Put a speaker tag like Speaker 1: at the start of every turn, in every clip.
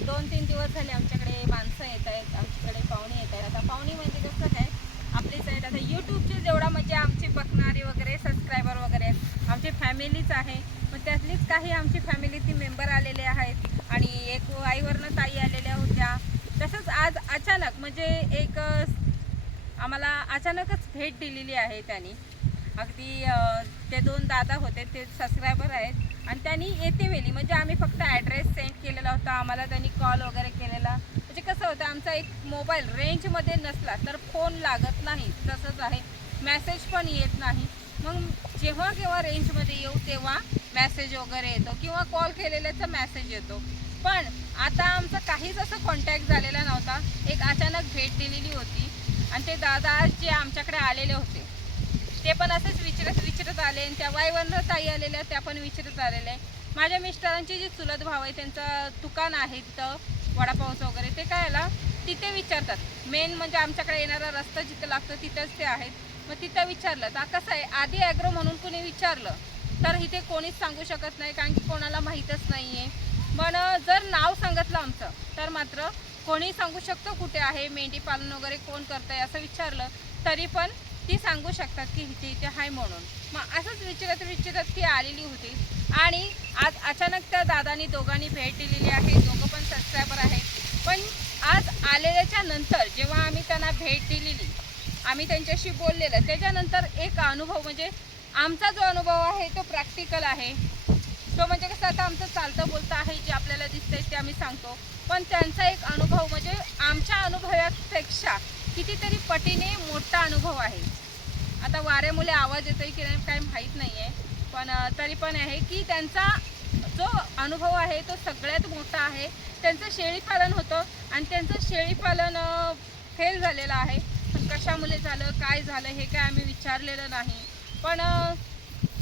Speaker 1: दोन तीन दिवस झाले आमच्याकडे माणसं येत आहेत आमच्याकडे पाहुणे येत आहेत. आता पाहुणे म्हणजे कसं काय आपलीच आहेत आता यूट्यूबचे जेवढा म्हणजे आमची बघणारी वगैरे सबस्क्रायबर वगैरे आहेत आमची फॅमिलीच आहे मग त्यातलीच काही आमची फॅमिलीचे मेंबर आलेले आहेत आणि एक आईवरनं ताई आलेल्या होत्या. तसंच आज अचानक म्हणजे एक आम्हाला अचानकच भेट दिलेली आहे त्यांनी. अगदी ते दोन दादा होते ते सबस्क्रायबर आहेत. आणि त्यांनी येते वेळी. म्हणजे आम्ही फक्त ॲड्रेस सेंड केलेला होता आम्हाला त्यांनी कॉल वगैरे केलेला. म्हणजे कसं होतं आमचा एक मोबाईल रेंजमध्ये नसला तर फोन लागत नाही. तसंच आहे. मॅसेज पण येत नाही. मग जेव्हा केव्हा रेंजमध्ये येऊ तेव्हा मॅसेज वगैरे येतो किंवा कॉल केलेल्याचा मॅसेज येतो. पण आता आमचा काहीच असं कॉन्टॅक्ट झालेला नव्हता. एक अचानक भेट दिलेली होती. आणि ते दादा जे आमच्याकडे आलेले होते ते पण असंच विचारत विचारत आले आणि त्या वाईवरनं ताई आलेल्या त्या पण विचारत आलेल्या. आहे माझ्या मिस्टरांचे जे चुलत भाव आहे त्यांचं दुकान आहे तिथं वडापावचं वगैरे ते काय आला? तिथे विचारतात. मेन म्हणजे आमच्याकडे येणारा रस्ता जिथं लागतो तिथंच ते आहेत. मग तिथं विचारलं तर कसं आहे? आधी ॲग्रो म्हणून कुणी विचारलं? तर इथे कोणीच सांगू शकत नाही कारण की कोणाला माहीतच नाही आहे पण जर नाव सांगितलं आमचं तर मात्र कोणी सांगू शकतो कुठे आहे मेंढी पालन वगैरे कोण करतं आहे असं विचारलं. तरी पण ती सांगू शकतात की इथे इथे आहे म्हणून. मग असंच विचारत विचारत ती आलेली होती. आणि आज अचानक त्या दादानी दोघांनी भेट दिलेली आहे. दोघं पण सबस्क्रायबर आहेत. पण आज आलेल्याच्या नंतर जेव्हा आम्ही त्यांना भेट दिलेली आम्ही त्यांच्याशी बोललेलं त्याच्यानंतर एक अनुभव म्हणजे आमचा जो अनुभव आहे तो प्रॅक्टिकल आहे. तो म्हणजे कसं आता आमचं चालतं बोलतं आहे जे आपल्याला दिसतंय ते आम्ही सांगतो. पण त्यांचा एक अनुभव म्हणजे आमच्या अनुभवापेक्षा कितीतरी पटीने मोठा अनुभव आहे. आता वाऱ्यामुळे आवाज येतोय की नाही काय माहीत नाही आहे पण तरी पण आहे की त्यांचा जो अनुभव आहे तो सगळ्यात मोठा आहे. त्यांचं शेळीपालन होतं आणि त्यांचं शेळीपालन फेल झालेलं आहे. पण कशामुळे झालं काय झालं हे काय आम्ही विचारलेलं नाही. पण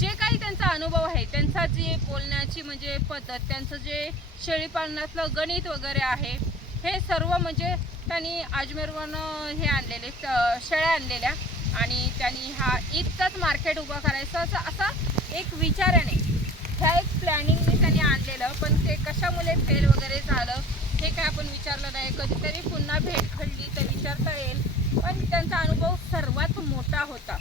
Speaker 1: जे काही त्यांचा अनुभव आहे त्यांचा जे बोलण्याची म्हणजे पद्धत त्यांचं जे शेळीपालनातलं गणित वगैरे आहे हे सर्व म्हणजे त्यांनी अजमेरवरनं हे आणलेले शेळ्या आणलेल्या. आणि त्यांनी हा इतकंच मार्केट उभं करायचं. असं असा एक विचाराने ह्या एक प्लॅनिंगने त्यांनी आणलेलं. पण ते कशामुळे फेल वगैरे झालं हे काय आपण विचारलं नाही. कधीतरी पुन्हा भेट घडली तर विचारता येईल. पण त्यांचा अनुभव सर्वात मोठा होता.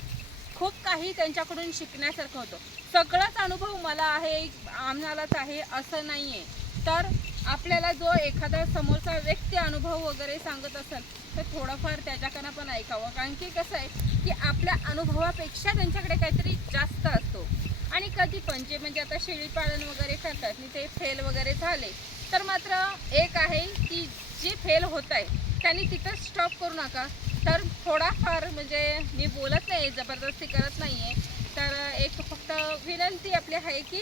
Speaker 1: खूप काही त्यांच्याकडून शिकण्यासारखं होतं. सगळाच अनुभव मला आहे आम्हालाच आहे असं नाही आहे तर आपल्याला जो एखादा समोरचा व्यक्ती अनुभव वगैरे सांगत असेल तर थोडंफार त्याच्याकडनं पण ऐकावं. कारण की कसं आहे की आपल्या अनुभवापेक्षा त्यांच्याकडे काहीतरी जास्त असतो. आणि कधी पण जे म्हणजे आता शेळीपालन वगैरे करतात आणि ते फेल वगैरे झाले तर मात्र एक आहे की जे फेल होत आहे त्यांनी तिथंच स्टॉप करू नका. तर थोडाफार म्हणजे मी बोलत नाही जबरदस्ती करत नाही आहे तर एक फक्त विनंती आपली आहे की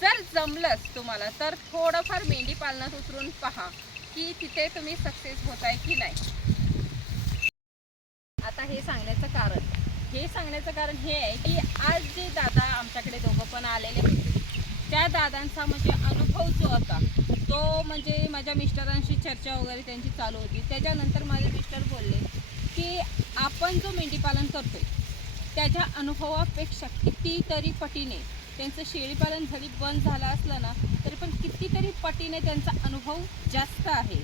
Speaker 1: जर जमलंच तुम्हाला तर थोडंफार मेंढी पालनात उतरून पहा की तिथे तुम्ही सक्सेस होताय की नाही. आता हे सांगण्याचं कारण हे सांगण्याचं कारण हे आहे की आज जे दादा आमच्याकडे दोघं पण आलेले होते त्या दादांचा म्हणजे अनुभव जो होता तो म्हणजे माझ्या मिस्टरांशी चर्चा वगैरे त्यांची चालू होती. त्याच्यानंतर माझे मिस्टर बोलले की आपण जो मेंढीपालन करतो त्याच्या अनुभवापेक्षा कितीतरी पटीने त्यांचं शेळीपालन जरी बंद झालं असलं ना तरी पण कितीतरी पटीने त्यांचा अनुभव जास्त आहे.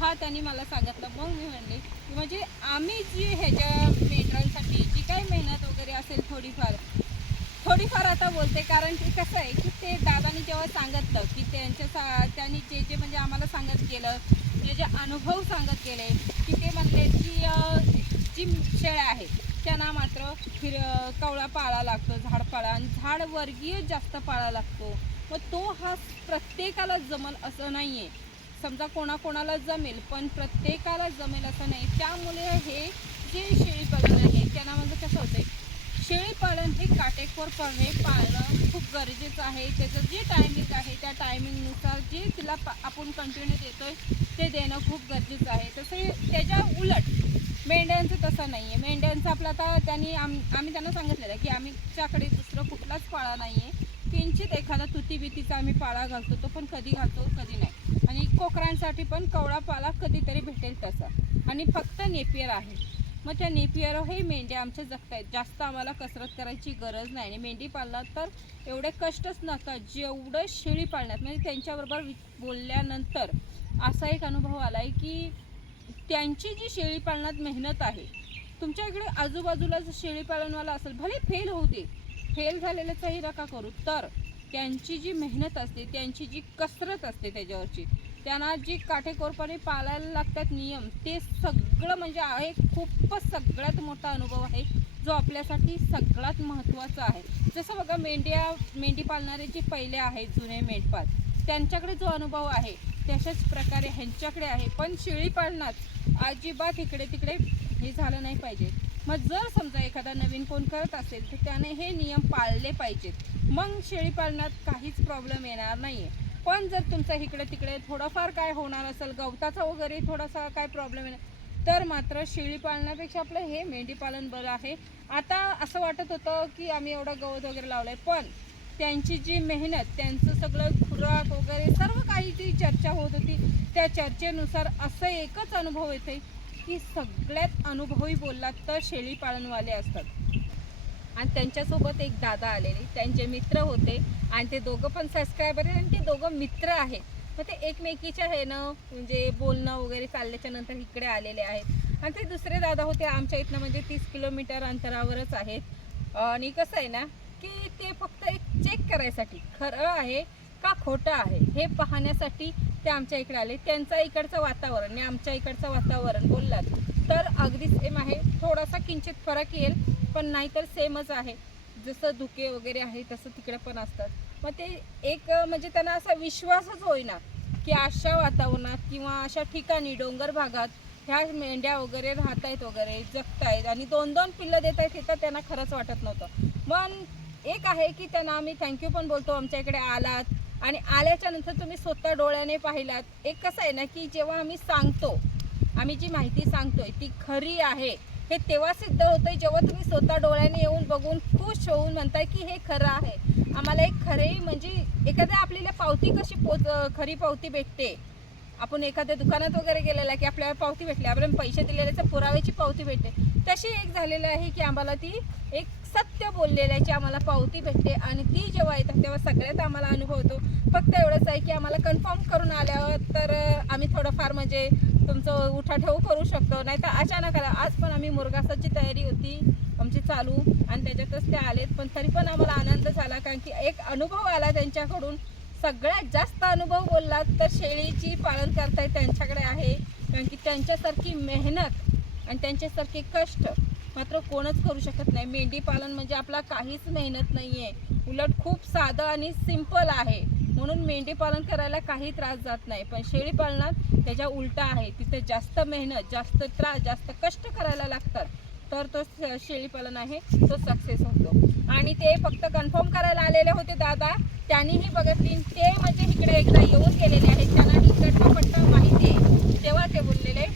Speaker 1: हा त्यांनी मला सांगितलं. मग मी म्हणले की म्हणजे आम्ही जी ह्याच्या मेंढरांसाठी जी काही मेहनत वगैरे असेल थोडीफार थोडीफार आता बोलते. कारण की कसं आहे की ते दादानी जेव्हा सांगितलं की त्यांच्या सा त्यांनी जे जे म्हणजे आम्हाला सांगत गेलं जे जे अनुभव सांगत गेले की ते म्हणले की जी शेळ्या आहेत त्यांना मात्र फिर कवळा पाळा लागतो झाड पाळा. आणि झाड वर्गीय जास्त पाळा लागतो. मग तो हा प्रत्येकाला जमल असं नाही आहे समजा कोणाकोणाला जमेल पण प्रत्येकाला जमेल असं नाही. त्यामुळे हे जे शेळीपालन आहे त्यांना म्हणजे कसं होतंय शेळीपालन हे काटेकोरपणे पाळणं खूप गरजेचं आहे. त्याचं जे टायमिंग आहे त्या टायमिंगनुसार जे तिला आपण कंटिन्यू देतोय ते देणं खूप गरजेचं आहे. तसं त्याच्या उलट मेंढ्यांचं तसं नाही आहे मेंढ्यांचं आपलं आता त्यांनी आम आम्ही त्यांना सांगितलेलं आहे की आमच्याकडे दुसरं कुठलाच पाळा नाही आहे किंचित एखादा तुती बितीचा आम्ही पाळा घालतो तो पण कधी घालतो कधी नाही. आणि कोकरांसाठी पण कवळा पाला कधीतरी भेटेल तसा. आणि फक्त नेपियर आहे. मग त्या नेपियर हे मेंढ्या आमच्या जगतायत. जास्त आम्हाला कसरत करायची गरज नाही. आणि मेंढी पाळला तर एवढे कष्टच नसतात जेवढं शेळी पाळण्यात म्हणजे त्यांच्याबरोबर बोलल्यानंतर असा एक अनुभव आला आहे की त्यांची जी शेळीपालनात मेहनत आहे तुमच्या इकडे आजूबाजूला जर शेळीपालनवाला असेल भले फेल होऊ दे फेल झालेल्याचाही नका करू तर त्यांची जी मेहनत असते त्यांची जी कसरत असते त्याच्यावरची त्यांना जी काटेकोरपणे पाळायला लागतात नियम ते सगळं म्हणजे आहे खूपच सगळ्यात मोठा अनुभव आहे जो आपल्यासाठी सगळ्यात महत्त्वाचा आहे. जसं बघा मेंढ्या मेंढी पालणारे जे पहिले आहेत जुने मेंढपाळ त्यांच्याकडे जो अनुभव आहे तशाच प्रकारे ह्यांच्याकडे आहे. पण शेळीपालनात अजिबात इकडे तिकडे हे झालं नाही पाहिजे. मग जर समजा एखादा नवीन कोण करत असेल तर त्याने हे नियम पाळले पाहिजेत. मग शेळी काहीच प्रॉब्लेम येणार नाही आहे पण जर तुमचा इकडे तिकडे थोडंफार काय होणार असेल गवताचा वगैरे थोडासा काय प्रॉब्लेम येणार तर मात्र शेळी आपलं हे मेंढी पालन बरं आहे. आता असं वाटत होतं की आम्ही एवढं गवत वगैरे लावलं आहे पण त्यांची जी मेहनत त्यांचं सगळं खुराक वगैरे सर्व काही जी चर्चा होत होती त्या चर्चेनुसार असं एकच अनुभव येते की सगळ्यात अनुभवी बोललात तर शेळीपालनवाले असतात. आणि त्यांच्यासोबत एक दादा आलेले त्यांचे मित्र होते आणि ते दोघं पण सबस्क्रायबर आहेत आणि ते दोघं मित्र आहेत. मग ते एकमेकीच्या हे ना म्हणजे बोलणं वगैरे चालल्याच्या नंतर इकडे आलेले आहेत. आणि ते दुसरे दादा होते आमच्या इथनं म्हणजे तीस किलोमीटर अंतरावरच आहेत. आणि कसं आहे ना की ते फक्त एक चेक करायसाठी. खरं आहे का खोटं आहे? हे पाहण्यासाठी ते आमच्या इकडे आले. त्यांचा इकडचं वातावरण आणि आमच्या इकडचं वातावरण बोललात तर अगदी सेम आहे. थोडासा किंचित फरक येईल पण नाहीतर सेमच आहे. जसं धुके वगैरे आहे तसं तिकडे पण असतात. मग ते एक म्हणजे त्यांना असा विश्वासच होईना की अशा वातावरणात किंवा अशा ठिकाणी डोंगर भागात ह्या मेंढ्या वगैरे राहत आहेत वगैरे जगतायत आणि दोन दोन पिल्लं देत आहेत हे तर त्यांना खरंच वाटत नव्हतं. मग एक आहे की त्यांना आम्ही थँक्यू पण बोलतो आमच्या इकडे आलात. आणि आल्याच्यानंतर तुम्ही स्वतः डोळ्याने पाहिलात. एक कसं आहे ना की जेव्हा आम्ही सांगतो आम्ही जी माहिती सांगतोय ती खरी आहे हे तेव्हा सिद्ध होतंय जेव्हा तुम्ही स्वतः डोळ्याने येऊन बघून खुश होऊन म्हणताय की हे खरं आहे. आम्हाला एक खरे म्हणजे एखाद्या आपल्याला पावती कशी पोच खरी पावती भेटते. आपण एखाद्या दुकानात वगैरे गेलेला की आपल्याला पावती भेटली आपण पैसे दिलेले तर पुराव्याची पावती भेटते. तशी एक झालेली आहे की आम्हाला ती एक सत्य बोललेल्याची आम्हाला पावती भेटते आणि ती जेव्हा येतात तेव्हा सगळ्यात आम्हाला अनुभव होतो. फक्त एवढंच आहे की आम्हाला कन्फर्म करून आल्यावर तर आम्ही थोडंफार म्हणजे तुमचं उठाठेव करू शकतो. नाही तर अचानक आला. आज पण आम्ही मुरगासाची तयारी होती आमची चालू आणि त्याच्यातच ते आलेत. पण तरी पण आम्हाला आनंद झाला कारण की एक अनुभव आला त्यांच्याकडून. सगळ्यात जास्त अनुभव बोललात तर शेळीची पालन करताय त्यांच्याकडे आहे. कारण की त्यांच्यासारखी मेहनत आणि त्यांच्यासारखे कष्ट मात्र कोणच करू शकत नाही. मेंढी पालन म्हणजे आपला काहीच मेहनत नाही आहे उलट खूप साधं आणि सिंपल आहे. म्हणून मेंढी पालन करायला काही त्रास जात नाही. पण शेळी पालनात त्याच्या उलटा आहे. तिथे जास्त मेहनत जास्त त्रास जास्त कष्ट करायला लागतात. तर तो शेळी पालन आहे तो सक्सेस होतो. आणि ते फक्त कन्फर्म करायला आलेले होते दादा. त्यांनीही बघितली. ते म्हणजे इकडे एकदा येऊन गेलेले आहेत. त्यांना इकडचं पट्टा माहिती आहे. तेव्हा ते बोललेले.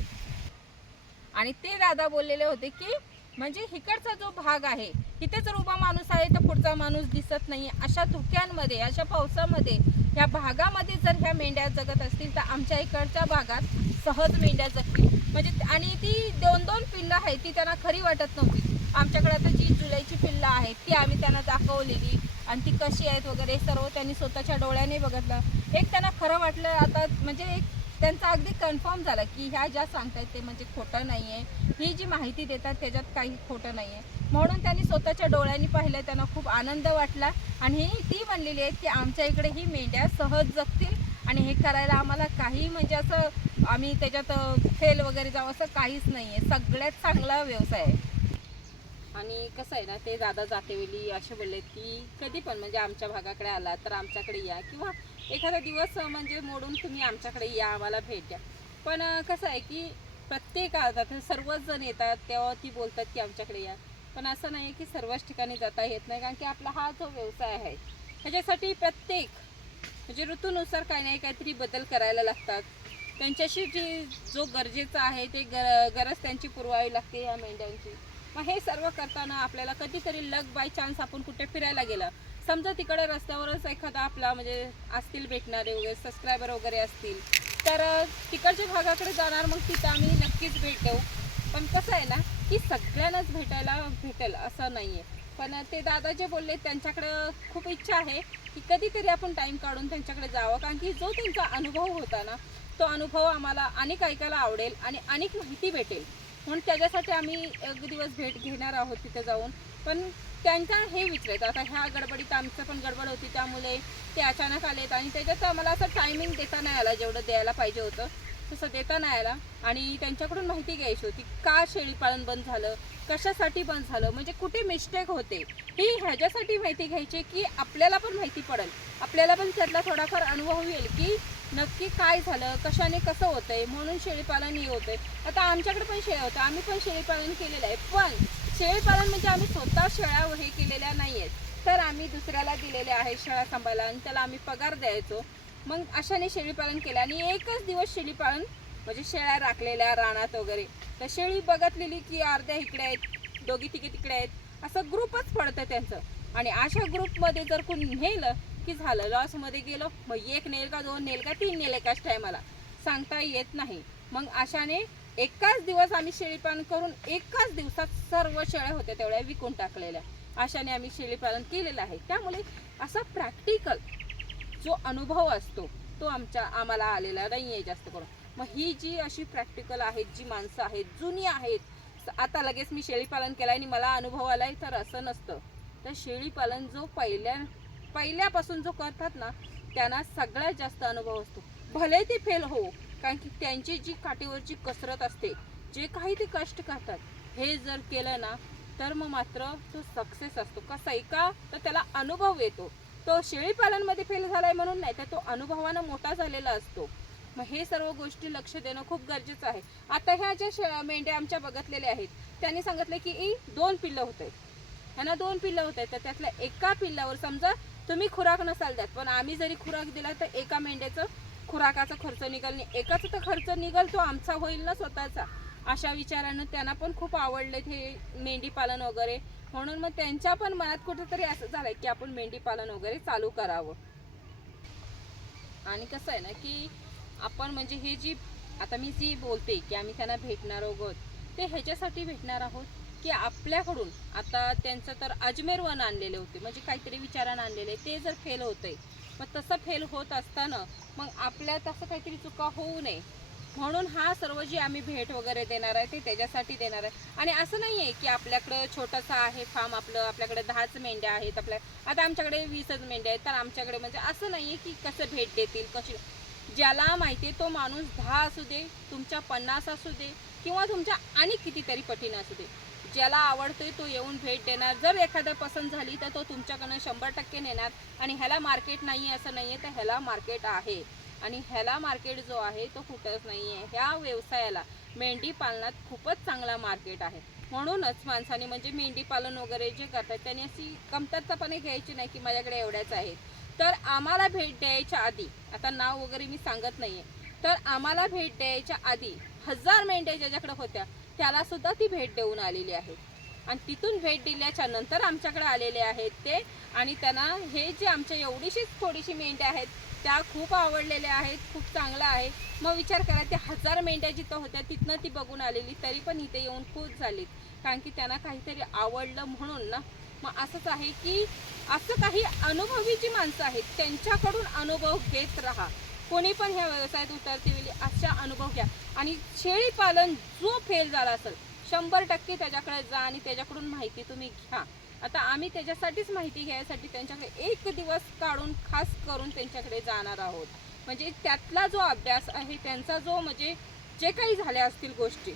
Speaker 1: आणि ते दादा बोललेले होते की म्हणजे इकडचा जो भाग आहे इथे जर उभा माणूस आहे तर पुढचा माणूस दिसत नाही. अशा धुक्यांमध्ये अशा पावसामध्ये ह्या भागामध्ये जर ह्या मेंढ्या जगत असतील तर आमच्या इकडच्या भागात सहज मेंढ्या जगतील. म्हणजे आणि ती दोन दोन पिल्लं आहेत ती त्यांना खरी वाटत नव्हती. आमच्याकडे आता जी जुलैची पिल्लं आहेत ती आम्ही त्यांना दाखवलेली. आणि ती कशी आहेत वगैरे सर्व त्यांनी स्वतःच्या डोळ्याने बघितलं. एक त्यांना खरं वाटलं आता म्हणजे एक त्यांचा अगदी कन्फर्म झाला की ह्या ज्या सांगतायत ते म्हणजे खोटं नाही आहे ही जी माहिती देतात त्याच्यात काही खोटं नाही आहे म्हणून त्यांनी स्वतःच्या डोळ्यांनी पाहिलं त्यांना खूप आनंद वाटला. आणि ही ती म्हणलेली आहे की आमच्या इकडे ही मेंढ्या सहज जगतील आणि हे करायला आम्हाला काही म्हणजे असं आम्ही त्याच्यात फेल वगैरे जावं असं काहीच नाही आहे सगळ्यात चांगला व्यवसाय आहे. आणि कसं आहे ना ते दादा जातेवेली असे बोलले की कधी पण म्हणजे आमच्या भागाकडे आला तर आमच्याकडे या किंवा एखादा दिवस म्हणजे मोडून तुम्ही आमच्याकडे या आम्हाला भेट द्या. पण कसं आहे की प्रत्येक आता सर्वच जण येतात तेव्हा ती बोलतात की आमच्याकडे या. पण असं नाही की सर्वच ठिकाणी जाता येत नाही कारण की आपला हा जो व्यवसाय आहे ह्याच्यासाठी प्रत्येक म्हणजे ऋतूनुसार काही नाही काहीतरी बदल करायला लागतात. त्यांच्याशी जी जो गरजेचं आहे ते गर गरज त्यांची पुरवावी लागते या मेंढ्यांची. मग हे सर्व करताना आपल्याला कधीतरी लक बाय चान्स आपण कुठे फिरायला गेलं. समजा तिकडे रस्त्यावरच एखादा आपला म्हणजे असतील भेटणारे वगैरे सबस्क्रायबर वगैरे असतील तर तिकडच्या भागाकडे जाणार मग तिथं आम्ही नक्कीच भेट देऊ. पण कसं आहे ना की सगळ्यांनाच भेटायला भेटेल असं नाही आहे पण ते दादा जे बोलले त्यांच्याकडं खूप इच्छा आहे की कधीतरी आपण टाईम काढून त्यांच्याकडे जावं. कारण की जो त्यांचा अनुभव होता ना तो अनुभव आम्हाला अनेक ऐकायला आवडेल आणि अनेक माहिती भेटेल. म्हणून त्याच्यासाठी आम्ही एक दिवस भेट घेणार आहोत तिथे जाऊन. पण त्यांचा हे विचारायचं आता ह्या गडबडीत आमचं पण गडबड होती त्यामुळे ते अचानक आलेत आणि त्याच्यात आम्हाला असं टायमिंग देता नाही आला जेवढं द्यायला पाहिजे होतं तसं देता नाही आला. आणि त्यांच्याकडून माहिती घ्यायची होती का शेळीपालन बंद झालं कशासाठी बंद झालं म्हणजे कुठे मिस्टेक होते ही ह्याच्यासाठी माहिती घ्यायची की आपल्याला पण माहिती पडेल. आपल्याला पण त्यातला थोडाफार अनुभव येईल की नक्की काय झालं कशाने कसं होतंय म्हणून शेळीपालन हे होतंय. आता आमच्याकडे पण शेळ्या होत्या आम्ही पण शेळीपालन केलेलं आहे. पण शेळीपालन म्हणजे आम्ही स्वतः शेळ्या हे केलेल्या नाही आहेत तर आम्ही दुसऱ्याला दिलेल्या आहेत शेळ्या सांभाळायला आणि त्याला आम्ही पगार द्यायचो. मग अशाने शेळीपालन केलं आणि एकच दिवस शेळीपालन म्हणजे शेळ्या राखलेल्या रानात वगैरे. तर शेळी बघतलेली की अर्ध्या इकडे आहेत दोघी तिघे तिकडे आहेत. असं ग्रुपच पडतं त्यांचं. आणि अशा ग्रुपमध्ये जर कोणी नेलं की झालं? लॉसमध्ये गेलो. मग एक नेल का दोन नेल का तीन नेल एकाच टायमाला सांगता येत नाही. मग अशाने एकाच दिवस आम्ही शेळीपालन करून एकाच दिवसात सर्व शेळ्या होत्या तेवढ्या विकून टाकलेल्या. अशाने आम्ही शेळीपालन केलेलं आहे. त्यामुळे असा प्रॅक्टिकल जो अनुभव असतो तो आमच्या आम्हाला आलेला नाही आहे जास्त करून. मग ही जी अशी प्रॅक्टिकल आहेत जी माणसं आहेत जुनी आहेत आता लगेच मी शेळीपालन केलं आणि मला अनुभव आला आहे तर असं नसतं. तर शेळीपालन जो पहिल्या पहिल्यापासून जो करतात ना त्यांना सगळ्यात जास्त अनुभव असतो. भले ते फेल हो कारण की त्यांची जी काठीवरची कसरत असते जे काही ते कष्ट करतात हे जर केलं ना तर मग मात्र तो सक्सेस असतो. कसं आहे का तर त्याला अनुभव येतो. तो शेळीपालनमध्ये फेल झालाय म्हणून नाही तर तो अनुभवानं मोठा झालेला असतो. मग हे सर्व गोष्टी लक्ष देणं खूप गरजेचं आहे. आता ह्या ज्या शे- मेंढ्या आमच्या बघतलेल्या आहेत त्यांनी सांगितलं की ई दोन पिल्लं होत आहेत ह्यांना दोन पिल्लं होत आहेत तर त्यातल्या एका पिल्लावर समजा तुम्ही खुराक नसाल द्यात पण आम्ही जरी खुराक दिला तर एका मेंढ्याचं खुराकाचा खर्च निघाल नाही. एकाचा तर खर्च निघाल तो आमचा होईल ना स्वतःचा. अशा विचारानं त्यांना पण खूप आवडले हे मेंढी पालन वगैरे. म्हणून मग त्यांच्या पण मनात कुठेतरी असं झालंय की आपण मेंढी पालन वगैरे चालू करावं. आणि कसं आहे ना की आपण म्हणजे हे जी आता मी जी बोलते की आम्ही त्यांना भेटणार आहोत ते ह्याच्यासाठी भेटणार आहोत. की आपल्याकडून आता त्यांचं तर अजमेर वन आणलेले होते म्हणजे काहीतरी विचारानं आणलेले ते जर फेल होतंय मग तसं फेल होत असताना मग आपल्यात असं काहीतरी चुका होऊ नये. म्हणून हा सर्व जे आम्ही भेट वगैरे देणार आहे ते त्याच्यासाठी देणार आहे. आणि असं नाही आहे की आपल्याकडं छोटंसं आहे फार्म आपलं आपल्याकडे दहाच मेंढ्या आहेत आपल्या आता आमच्याकडे वीसच मेंढ्या आहेत तर आमच्याकडे म्हणजे असं नाही आहे की कसं भेट देतील कशी ज्याला माहिती आहे तो माणूस दहा असू दे तुमच्या पन्नास असू दे किंवा तुमच्या आणि कितीतरी पटीनं असू दे. ज्याला आवडतोय तो येऊन भेट देणार. जर एखादं पसंत झाली तर तो तुमच्याकडनं शंभर टक्के नेणार. आणि ह्याला मार्केट नाही आहे असं नाही आहे तर ह्याला मार्केट आहे. आणि ह्याला मार्केट जो आहे तो कुठंच नाही आहे ह्या व्यवसायाला मेंढी पालनात खूपच चांगला मार्केट आहे. म्हणूनच माणसाने म्हणजे मेंढी पालन वगैरे जे करतात त्यांनी अशी कमतरतापणे घ्यायची नाही की माझ्याकडे एवढ्याच आहेत. तर आम्हाला भेट द्यायच्या आधी आता नाव वगैरे मी सांगत नाही आहे तर आम्हाला भेट द्यायच्या आधी हजार मेंढ्या ज्याच्याकडे होत्या त्याला सुद्धा ती भेट देऊन आलेली आहे. आणि तिथून भेट दिल्याच्या नंतर आमच्याकडे आलेले आहेत ते. आणि त्यांना हे जे आमच्या एवढीशीच थोडीशी मेंढ्या आहेत त्या खूप आवडलेल्या आहेत खूप चांगलं आहे. मग विचार करा त्या हजार मेंढ्या जिथं होत्या तिथनं ती बघून आलेली तरी पण इथे येऊन खूप झालीत. कारण की त्यांना काहीतरी आवडलं म्हणून ना. मग असंच आहे की असं काही अनुभवी जी माणसं आहेत त्यांच्याकडून अनुभव घेत राहा. कोणी पण ह्या व्यवसायात उतरती वेळी अशा अनुभव घ्या. आणि शेळीपालन जो फेल झाला असेल शंभर टक्के त्याच्याकडे जा आणि त्याच्याकडून माहिती तुम्ही घ्या. आता आम्ही त्याच्यासाठीच माहिती घ्यायसाठी त्यांच्याकडे एक दिवस काढून खास करून त्यांच्याकडे जाणार आहोत. म्हणजे त्यातला जो अभ्यास आहे त्यांचा जो म्हणजे जे काही झाल्या असतील गोष्टी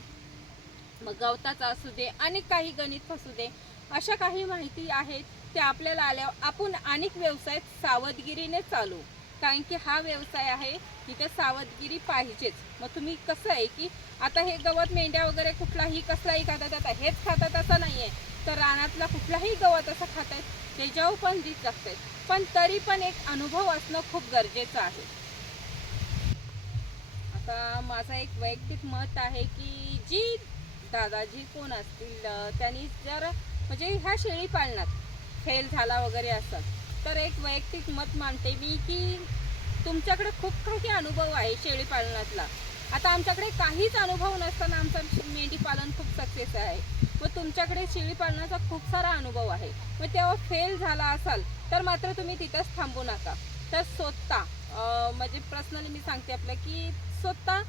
Speaker 1: मग गवताचा असू दे आणि काही गणित असू दे अशा काही माहिती आहेत त्या आपल्याला आल्यावर आपण अनेक व्यवसायात सावधगिरीने चालू. कारण की हा व्यवसाय आहे तिथे सावधगिरी पाहिजेच. मग तुम्ही कसं आहे की आता हे गवत मेंढ्या वगैरे कुठलाही कसलाही खातात आता हेच खातात असं नाही आहे तर रानातला कुठलाही गवत असं खात आहेत त्याच्यावर पण दिस लागतात पण तरी पण एक अनुभव असणं खूप गरजेचं आहे. आता माझा एक वैयक्तिक मत आहे की जी दादाजी कोण असतील त्यांनी जर म्हणजे ह्या शेळी पालनात फेल झाला वगैरे असं तर एक वैयक्तिक मत मानते मी की तुमच्याकडे खूप काही अनुभव आहे शेळी पालनातला आता आमच्याकडे काहीच अनुभव नसताना आमचं मेंढी पालन खूप सक्सेस आहे. व तुमच्याकडे शेळी पालनाचा खूप सारा अनुभव आहे. मग तेव्हा फेल झाला असाल तर मात्र तुम्ही तिथंच थांबू नका. तर स्वतः म्हणजे पर्सनली मी सांगते आपलं की स्वतः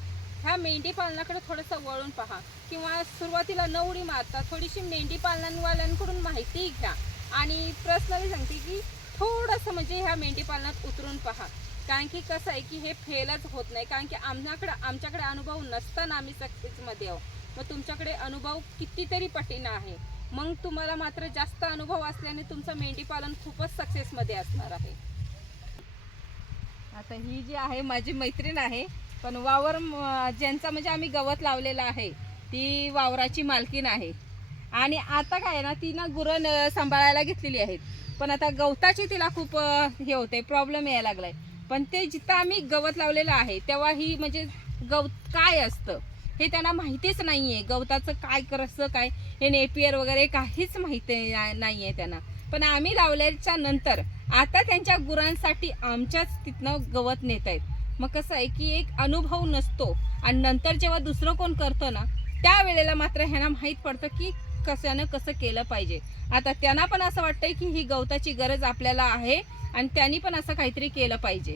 Speaker 1: ह्या मेंढी पालनाकडे थोडंसं वळून पहा. किंवा सुरुवातीला न उडी मारता थोडीशी मेंढी पालनवाल्यांकडून माहिती घ्या. आणि पर्सनली सांगते की थोडंसं म्हणजे ह्या मेंढी पालनात उतरून पहा. कारण की कसं आहे की हे फेलच होत नाही. कारण की आमच्याकडे आमच्याकडे अनुभव नसताना आम्ही सक्सेसमध्ये आहोत. मग तुमच्याकडे अनुभव कितीतरी पटीनं आहे. मग तुम्हाला मात्र जास्त अनुभव असल्याने तुमचं मेंढी पालन खूपच सक्सेसमध्ये असणार आहे. आता ही जी आहे माझी मैत्रीण आहे. पण वावर ज्यांचा म्हणजे आम्ही गवत लावलेला आहे ती वावराची मालकीण आहे. आणि आता काय आहे ना ती ना गुरं सांभाळायला घेतलेली आहेत. पण आता गवताची तिला खूप हे होते प्रॉब्लेम यायला लागलाय. पण ते जिथं आम्ही गवत लावलेलं आहे तेव्हा ही म्हणजे गवत काय असतं हे त्यांना माहितीच नाहीये. गवताचं काय कसं काय हे नेपियर वगैरे काहीच माहिती नाही नाहीये त्यांना. पण आम्ही लावल्याच्या नंतर आता त्यांच्या गुरांसाठी आमच्याच तिथनं गवत नेत आहेत मग कसं आहे की एक अनुभव नसतो. आणि नंतर जेव्हा दुसरं कोण करतं ना त्यावेळेला मात्र ह्यांना माहीत पडतं की कशानं कसं केलं पाहिजे. आता त्यांना पण असं वाटतंय की ही गवताची गरज आपल्याला आहे आणि त्यांनी पण असं काहीतरी केलं पाहिजे.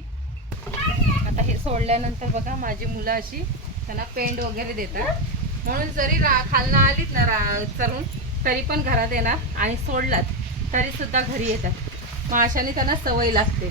Speaker 1: आता हे सोडल्यानंतर बघा माझी मुलं अशी त्यांना पेंड वगैरे देतात. म्हणून जरी रा खालना आलीत ना रा चरून तरी पण घरात येणार आणि सोडलात तरी सुद्धा घरी येतात. मग अशाने त्यांना सवय लागते.